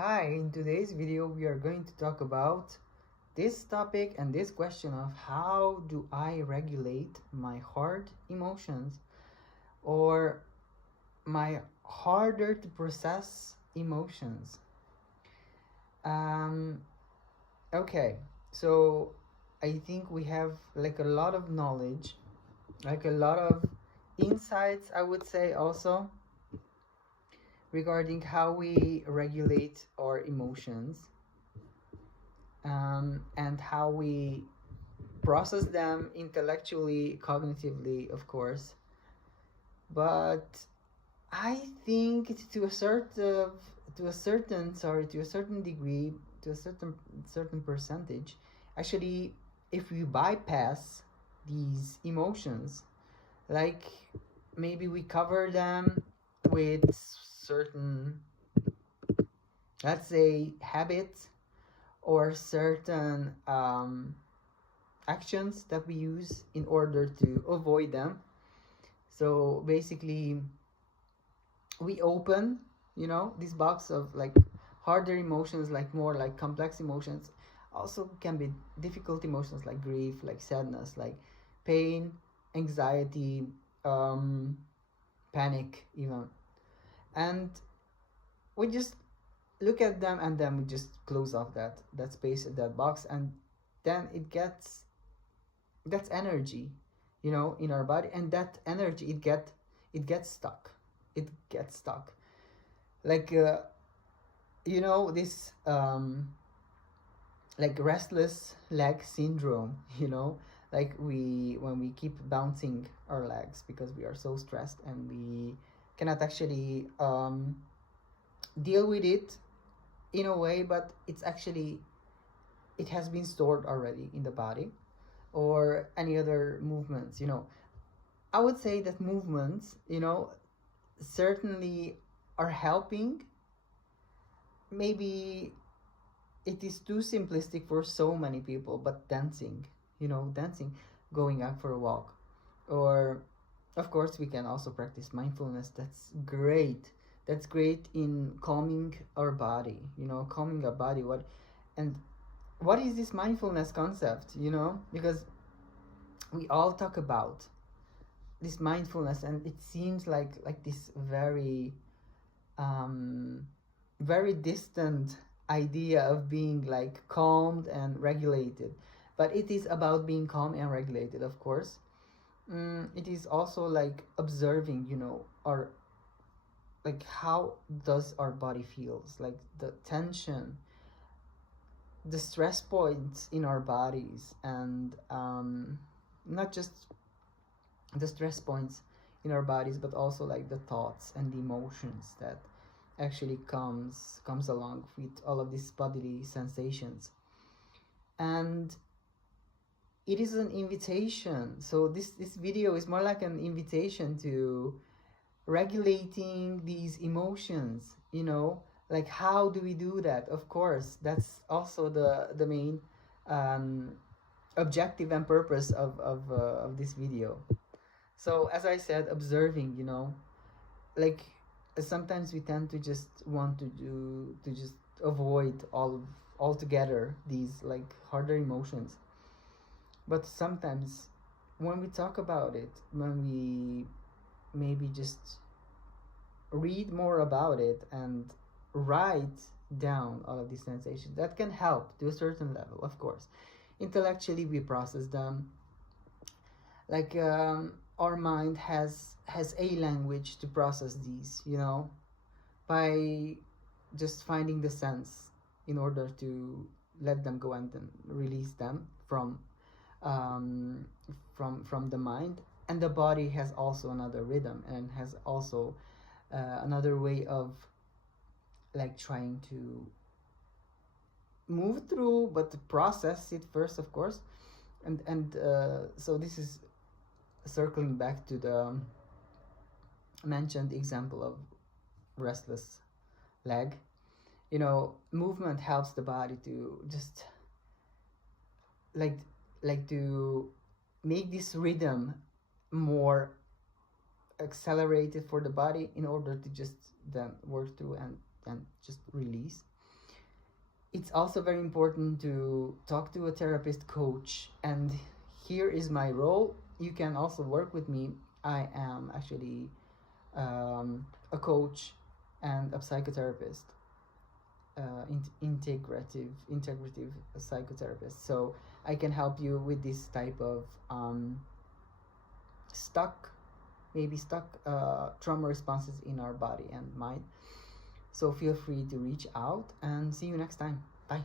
Hi, in today's video we are going to talk about this topic and this question of how do I regulate my hard emotions or my harder to process emotions. Okay, so I think we have like a lot of knowledge, like a lot of insights, I would say also, regarding how we regulate our emotions and how we process them intellectually, cognitively, of course. But I think to a certain degree, to a certain percentage, actually, if we bypass these emotions, like maybe we cover them with certain, let's say, habits or certain actions that we use in order to avoid them. So basically we open, this box of like harder emotions, like more like complex emotions, also can be difficult emotions like grief, like sadness, like pain, anxiety, panic even. And we just look at them and then we just close off that space, that box, and then it gets energy, in our body, and that energy it gets stuck. Like this like restless leg syndrome, like when we keep bouncing our legs because we are so stressed and we cannot actually deal with it in a way, but it has been stored already in the body. Or any other movements, I would say that movements, certainly are helping. Maybe it is too simplistic for so many people, but dancing, going out for a walk, or of course we can also practice mindfulness. That's great in calming our body, what is this mindfulness concept, because we all talk about this mindfulness and it seems like this very very distant idea of being like calmed and regulated. But it is about being calm and regulated, of course. It is also like observing, our, like, how does our body feels, like the tension, the stress points in our bodies, and not just the stress points in our bodies, but also like the thoughts and the emotions that actually comes along with all of these bodily sensations. And it is an invitation. So this video is more like an invitation to regulating these emotions, like how do we do that? Of course, that's also the main objective and purpose of this video. So as I said, observing, like sometimes we tend to just want to just avoid altogether these like harder emotions. But sometimes when we talk about it, when we maybe just read more about it and write down all of these sensations, that can help to a certain level, of course. Intellectually we process them, like our mind has a language to process these, by just finding the sense in order to let them go and then release them from the mind. And the body has also another rhythm and has also another way of like trying to move through, but to process it first, of course. And so this is circling back to the mentioned example of restless leg. Movement helps the body to just like to make this rhythm more accelerated for the body in order to just then work through and just release. It's also very important to talk to a therapist coach, and here is my role. You can also work with me. I am actually a coach and a psychotherapist, integrative psychotherapist. So I can help you with this type of stuck trauma responses in our body and mind. So feel free to reach out, and see you next time. Bye.